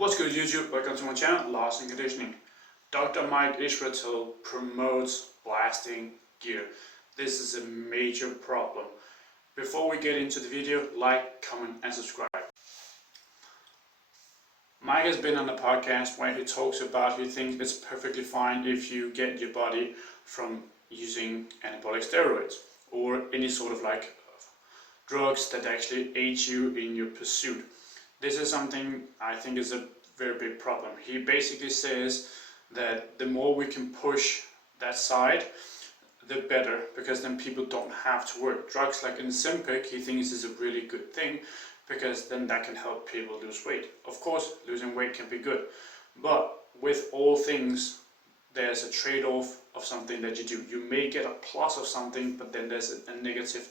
What's good YouTube? Welcome to my channel, Lost in Conditioning. Dr. Mike Israetel promotes blasting gear. This is a major problem. Before we get into the video, like, comment and subscribe. Mike has been on a podcast where he talks about he thinks it's perfectly fine if you get your body from using anabolic steroids or any sort of drugs that actually aid you in your pursuit. This is something I think is a very big problem. He basically says that the more we can push that side, the better, because then people don't have to work. Drugs like Ozempic, he thinks is a really good thing, because then that can help people lose weight. Of course, losing weight can be good, but with all things, there's a trade-off of something that you do. You may get a plus of something, but then there's a negative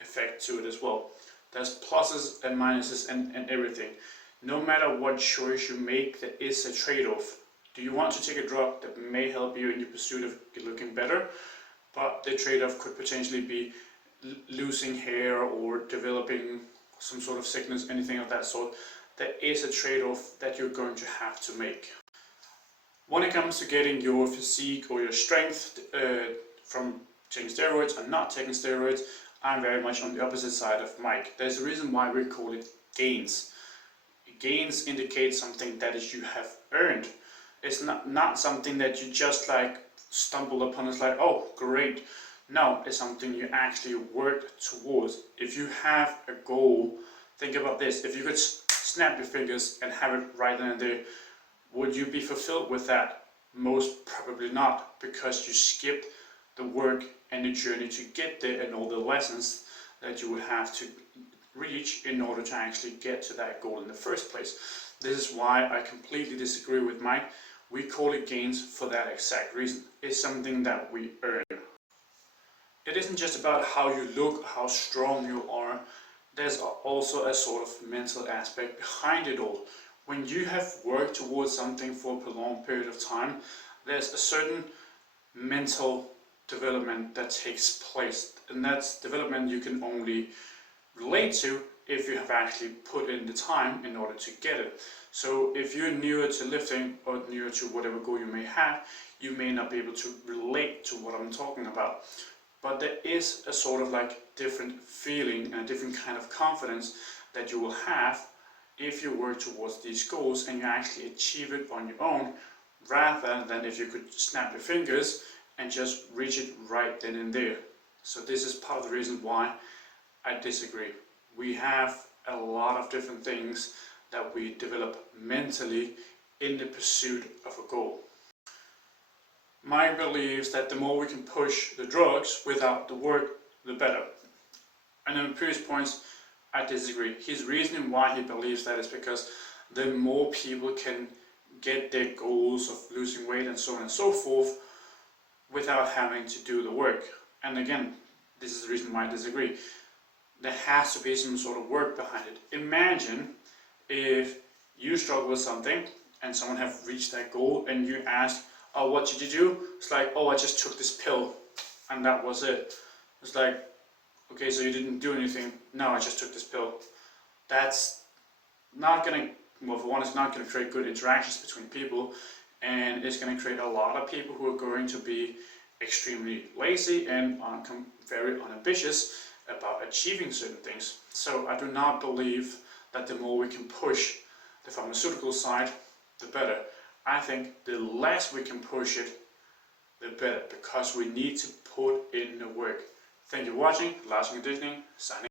effect to it as well. There's pluses and minuses and everything. No matter what choice you make, there is a trade-off. Do you want to take a drug that may help you in your pursuit of looking better, but the trade-off could potentially be losing hair or developing some sort of sickness, anything of that sort? There is a trade-off that you're going to have to make. When it comes to getting your physique or your strength from taking steroids or not taking steroids, I'm very much on the opposite side of Mike. There's a reason why we call it gains. Gains indicate something that is you have earned. It's not something that you just stumble upon. It's like, oh, great. No, it's something you actually work towards. If you have a goal, think about this. If you could snap your fingers and have it right then and there, would you be fulfilled with that? Most probably not, because you skipped the work and the journey to get there and all the lessons that you would have to reach in order to actually get to that goal in the first place. This is why I completely disagree with Mike. We call it gains for that exact reason. It's something that we earn. It isn't just about how you look, how strong you are. There's also a sort of mental aspect behind it all. When you have worked towards something for a prolonged period of time, there's a certain mental development that takes place, and that's development you can only relate to if you have actually put in the time in order to get it. So if you're newer to lifting or newer to whatever goal you may have, you may not be able to relate to what I'm talking about. But there is a sort of different feeling and a different kind of confidence that you will have if you work towards these goals and you actually achieve it on your own, rather than if you could snap your fingers and just reach it right then and there. So this is part of the reason why I disagree. We have a lot of different things that we develop mentally in the pursuit of a goal. Mike believes that the more we can push the drugs without the work, the better. And in the previous points, I disagree. His reasoning why he believes that is because the more people can get their goals of losing weight and so on and so forth without having to do the work. And again, this is the reason why I disagree. There has to be some sort of work behind it. Imagine if you struggle with something and someone have reached that goal and you ask, oh, what did you do? It's like, oh, I just took this pill and that was it. It's like, okay, so you didn't do anything. No, I just took this pill. That's not going to, well, for one, it's not going to create good interactions between people, and it's going to create a lot of people who are going to be extremely lazy and very unambitious about achieving certain things. So I do not believe that the more we can push the pharmaceutical side, the better. I think the less we can push it, the better, because we need to put in the work. Thank you for watching. Lost in Conditioning, signing.